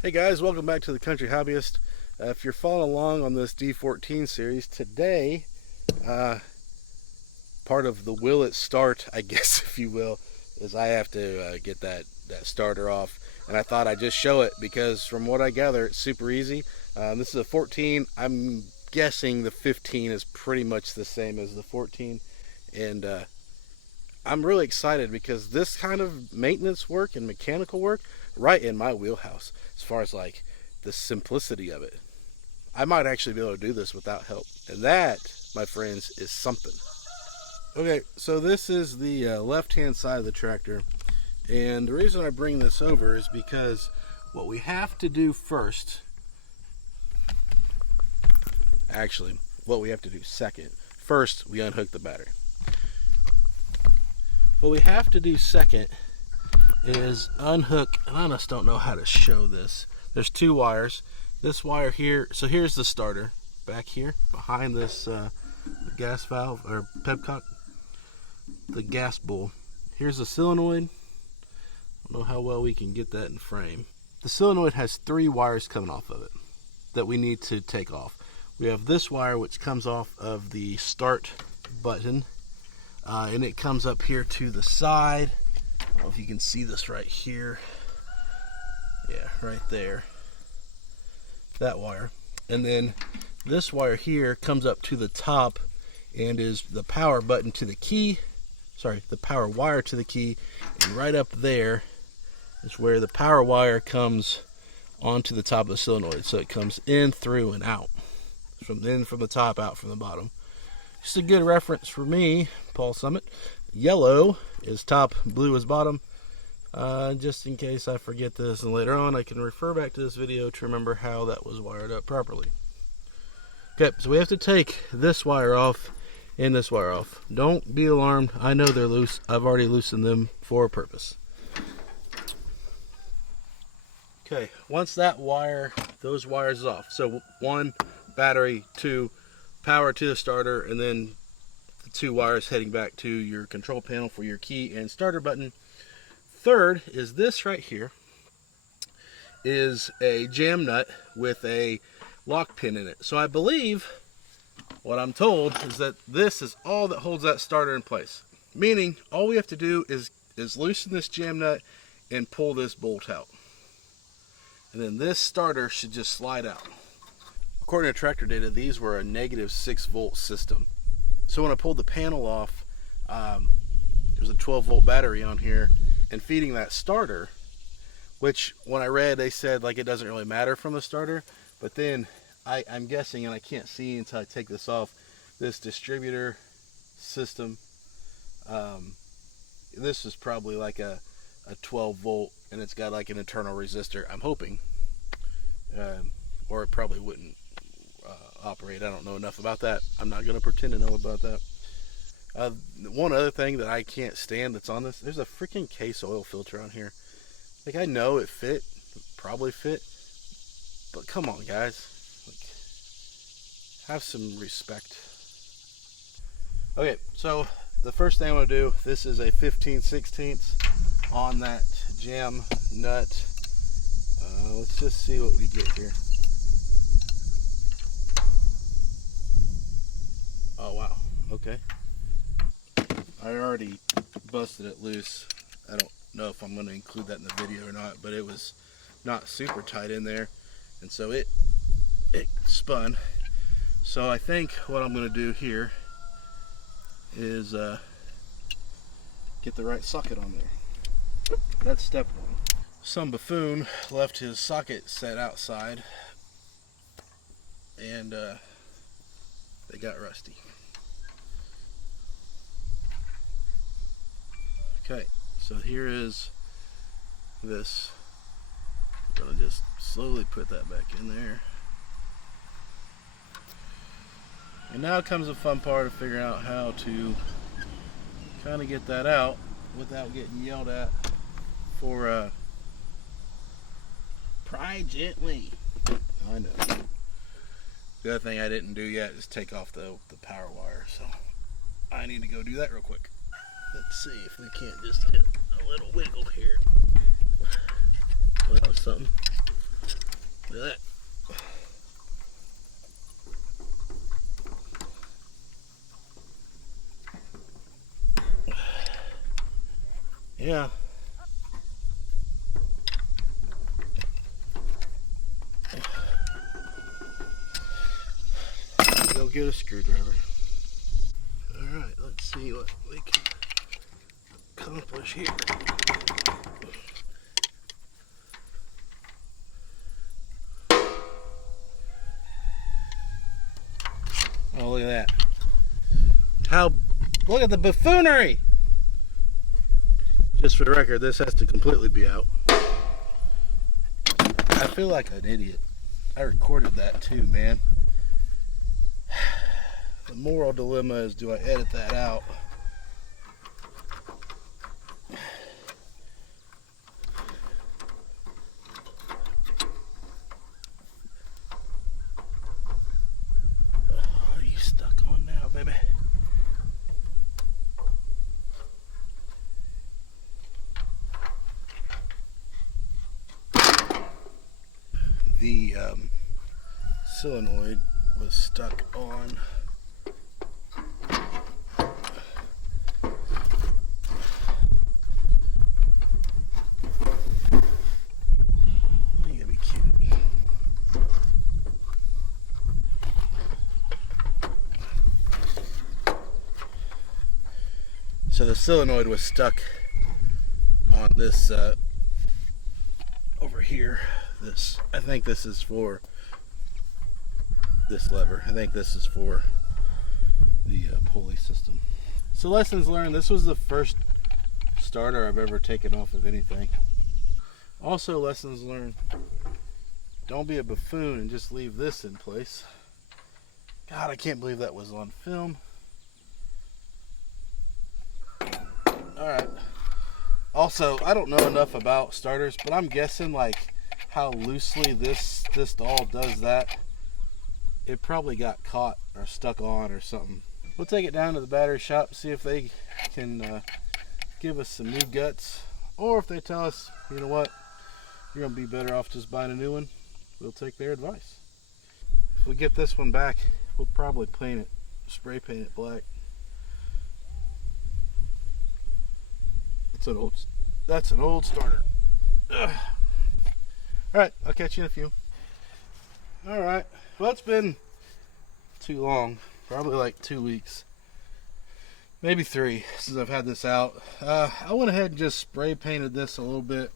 Hey guys, welcome back to the Country Hobbyist. If you're following along on this D14 series, today, part of the will it start, I guess, if you will, is I have to get that starter off. And I thought I'd just show it because from what I gather, it's super easy. This is a 14. I'm guessing the 15 is pretty much the same as the 14. And I'm really excited because this kind of maintenance work and mechanical work, right in my wheelhouse as far as like the simplicity of it. I might actually be able to do this without help. And that, my friends, is something. Okay, so this is the left-hand side of the tractor. And the reason I bring this over is because what we have to do first, actually, what we have to do second. First, we unhook the battery. What we have to do second is unhook, and I just don't know how to show this. There's two wires. This wire here, so here's the starter back here behind this the gas valve or pepcock, the gas bowl. Here's the solenoid. I don't know how well we can get that in frame. The solenoid has three wires coming off of it that we need to take off. We have this wire which comes off of the start button. And it comes up here to the side. I don't know if you can see this right here. Yeah, right there. That wire. And then this wire here comes up to the top and is the power button to the key. Sorry, the power wire to the key. And right up there is where the power wire comes onto the top of the solenoid. So it comes in, through, and out. From the top, out from the bottom. Just a good reference for me, Paul Summit. Yellow is top, blue is bottom. Just in case I forget this and later on I can refer back to this video to remember how that was wired up properly. Okay, so we have to take this wire off and this wire off. Don't be alarmed. I know they're loose. I've already loosened them for a purpose. Okay, once that wire, those wires off. So one, battery, two, power to the starter, and then the two wires heading back to your control panel for your key and starter button. Third is this right here is a jam nut with a lock pin in it. So I believe what I'm told is that this is all that holds that starter in place. Meaning all we have to do is loosen this jam nut and pull this bolt out. And then this starter should just slide out. According to tractor data, these were a negative 6-volt system. So when I pulled the panel off, there's a 12-volt battery on here, and feeding that starter, which when I read, they said like it doesn't really matter from the starter, but then I'm guessing, and I can't see until I take this off, this distributor system, this is probably like a 12-volt, and it's got like an internal resistor, I'm hoping, or it probably wouldn't operate. I don't know enough about that. I'm not going to pretend to know about that. One other thing that I can't stand that's on this, there's a freaking case oil filter on here. Like, I know it probably fit, but come on guys, like, have some respect. Okay, so the first thing I'm going to do, this is a 15/16 on that jam nut. Let's just see what we get here. Oh wow, okay. I already busted it loose. I don't know if I'm going to include that in the video or not, but it was not super tight in there, and so it spun. So I think what I'm going to do here is get the right socket on there. That's step one. Some buffoon left his socket set outside, and they got rusty. Okay, so here is this. I'm gonna just slowly put that back in there. And now comes the fun part of figuring out how to kind of get that out without getting yelled at for pry gently. I know. The other thing I didn't do yet is take off the power wire, so I need to go do that real quick. Let's see if we can't just get a little wiggle here. Well, that was something. Yeah. Go get a screwdriver. Alright, let's see what we can accomplish here. Oh, look at that. Look at the buffoonery! Just for the record, this has to completely be out. I feel like an idiot. I recorded that too, man. The moral dilemma is, do I edit that out? What are you stuck on now, baby? The solenoid was stuck on So the solenoid was stuck on this over here. I think this is for this lever. I think this is for the pulley system. So lessons learned, this was the first starter I've ever taken off of anything. Also lessons learned, don't be a buffoon and just leave this in place. God, I can't believe that was on film. Alright. Also, I don't know enough about starters, but I'm guessing like how loosely this all does that. It probably got caught or stuck on or something. We'll take it down to the battery shop, see if they can give us some new guts, or if they tell us, you know what, you're gonna be better off just buying a new one. We'll take their advice. If we get this one back, we'll probably paint it, spray paint it black. That's an old starter. Ugh. All right, I'll catch you in a few. All right, well, it's been too long, probably like 2 weeks, maybe 3 since I've had this out. I went ahead and just spray painted this a little bit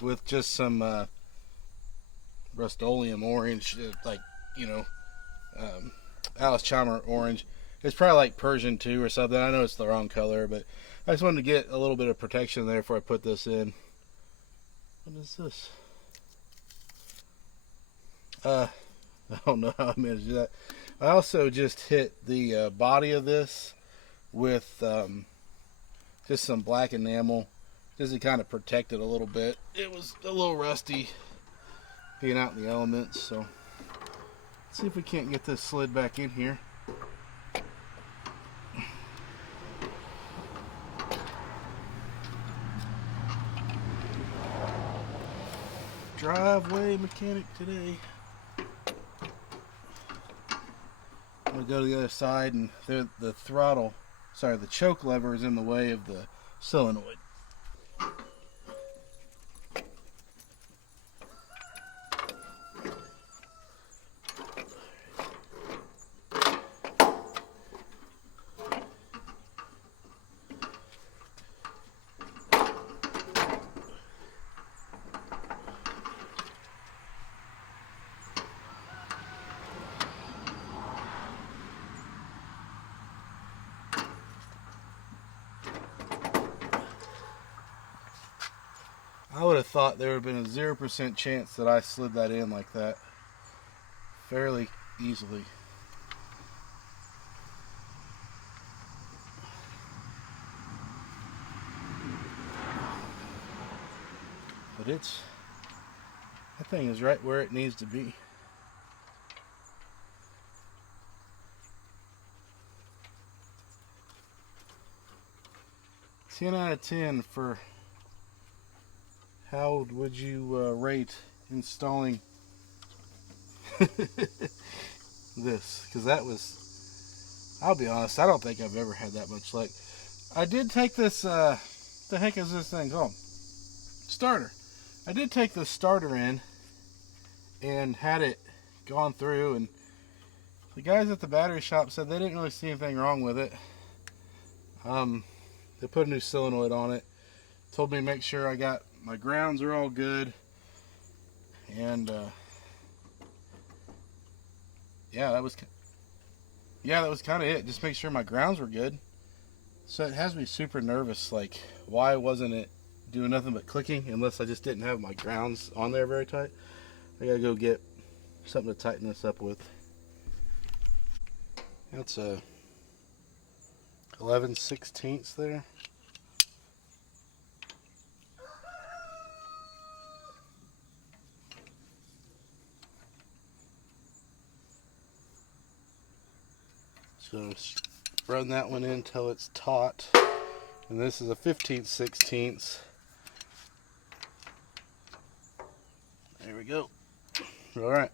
with just some Rust-Oleum orange, like, you know, Allis Chalmers orange. It's probably like Persian 2 or something. I know it's the wrong color, but I just wanted to get a little bit of protection there before I put this in. What is this? I don't know how I managed to do that. I also just hit the body of this with just some black enamel, just to kind of protect it a little bit. It was a little rusty being out in the elements, so let's see if we can't get this slid back in here. Driveway mechanic today. I'm gonna go to the other side, and the choke lever is in the way of the solenoid. I would have thought there would have been a 0% chance that I slid that in like that fairly easily. But that thing is right where it needs to be. Ten out of 10 for how would you rate installing this? Because that was, I'll be honest, I don't think I've ever had that much luck. I did take this the heck is this thing called? Starter. I did take the starter in and had it gone through, and the guys at the battery shop said they didn't really see anything wrong with it. They put a new solenoid on it, told me to make sure I got my grounds are all good, and yeah, that was kind of it. Just make sure my grounds were good. So it has me super nervous, like why wasn't it doing nothing but clicking, unless I just didn't have my grounds on there very tight. I gotta go get something to tighten this up with. That's a 11/16 there. So run that one in until it's taut. And this is a 15/16. There we go. All right.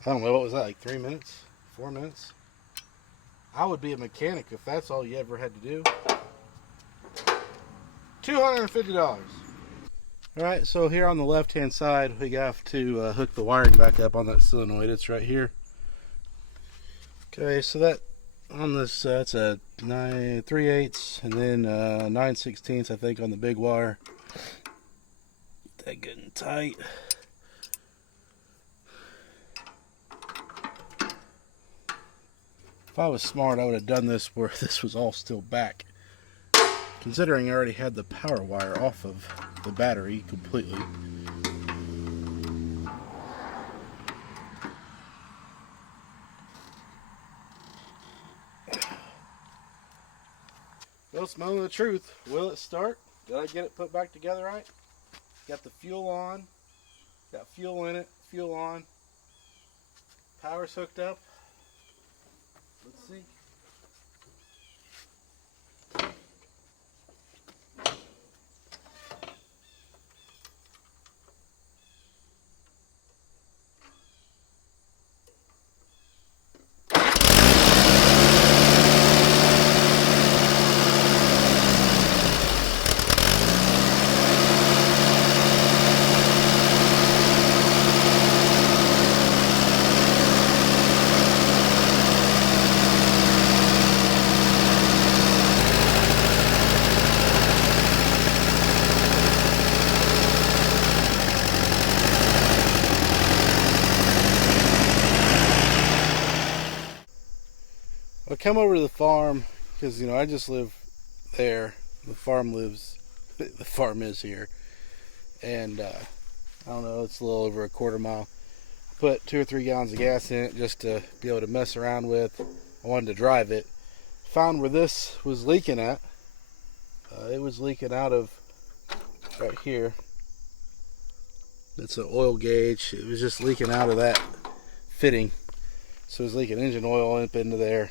I don't know, what was that, like 3 minutes? 4 minutes? I would be a mechanic if that's all you ever had to do. $250. Alright, so here on the left hand side we have to hook the wiring back up on that solenoid. It's right here. Okay, so that on this, it's a 3/8 and then 9/16 I think on the big wire. Get that good and tight. If I was smart, I would have done this where this was all still back. Considering I already had the power wire off of the battery completely. Well, smelling the truth. Will it start? Did I get it put back together right? Got the fuel on. Got fuel in it. Fuel on. Power's hooked up. Let's see. I come over to the farm because, you know, I just live there. The farm is here. And I don't know, it's a little over a quarter mile. I put 2 or 3 gallons of gas in it just to be able to mess around with. I wanted to drive it. Found where this was leaking at. It was leaking out of right here. It's an oil gauge. It was just leaking out of that fitting. So it was leaking engine oil up into there.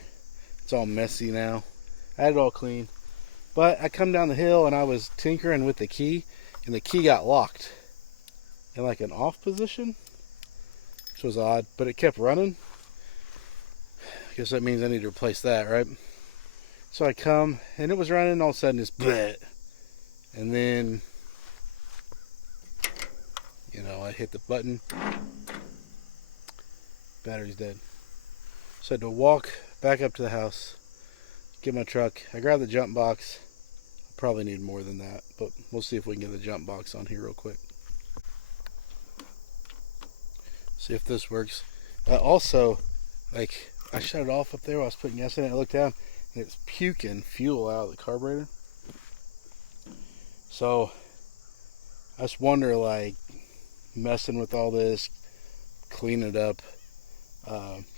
It's all messy now. I had it all clean. But I come down the hill and I was tinkering with the key, and the key got locked in like an off position, which was odd, but it kept running. I guess that means I need to replace that, right? So I come and it was running, and all of a sudden it's bleh. And then, you know, I hit the button. Battery's dead. So I had to walk back up to the house, get my truck. I grabbed the jump box. I probably need more than that, but we'll see if we can get the jump box on here real quick. See if this works. Also, like, I shut it off up there while I was putting gas in it. I looked down and it's puking fuel out of the carburetor. So I just wonder, like, messing with all this, clean it up,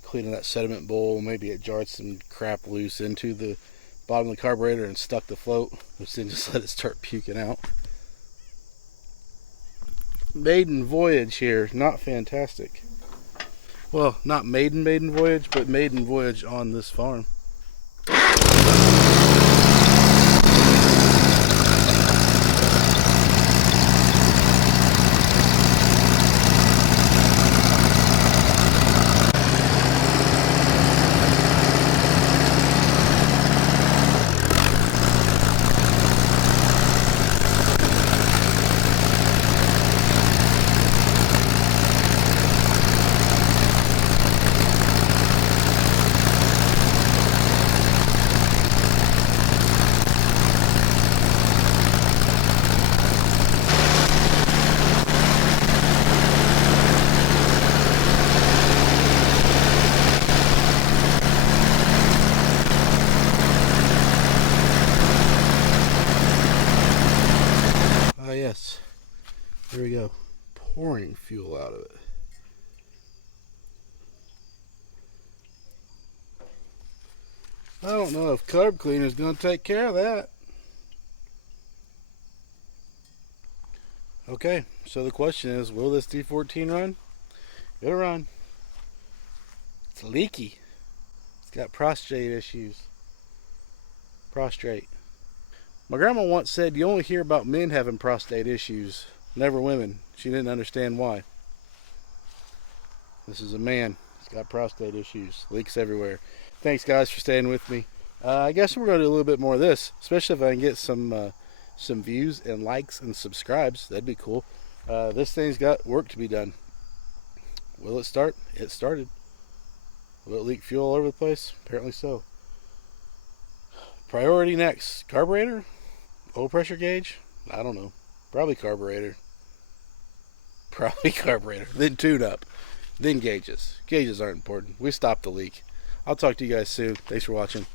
cleaning that sediment bowl, maybe it jarred some crap loose into the bottom of the carburetor and stuck the float, which then just let it start puking out. Maiden voyage here, not fantastic. Well, not maiden voyage, but maiden voyage on this farm. gas. There we go. Pouring fuel out of it. I don't know if carb cleaner is going to take care of that. Okay, so the question is, will this D14 run? It'll run. It's leaky. It's got prostate issues. Prostrate. My grandma once said you only hear about men having prostate issues, never women. She didn't understand why. This is a man. He's got prostate issues. Leaks everywhere. Thanks, guys, for staying with me. I guess we're going to do a little bit more of this, especially if I can get some views and likes and subscribes. That'd be cool. This thing's got work to be done. Will it start? It started. Will it leak fuel all over the place? Apparently so. Priority next. Carburetor? Oil pressure gauge? I don't know. Probably carburetor. Probably carburetor. Then tune up. Then gauges. Gauges aren't important. We stopped the leak. I'll talk to you guys soon. Thanks for watching.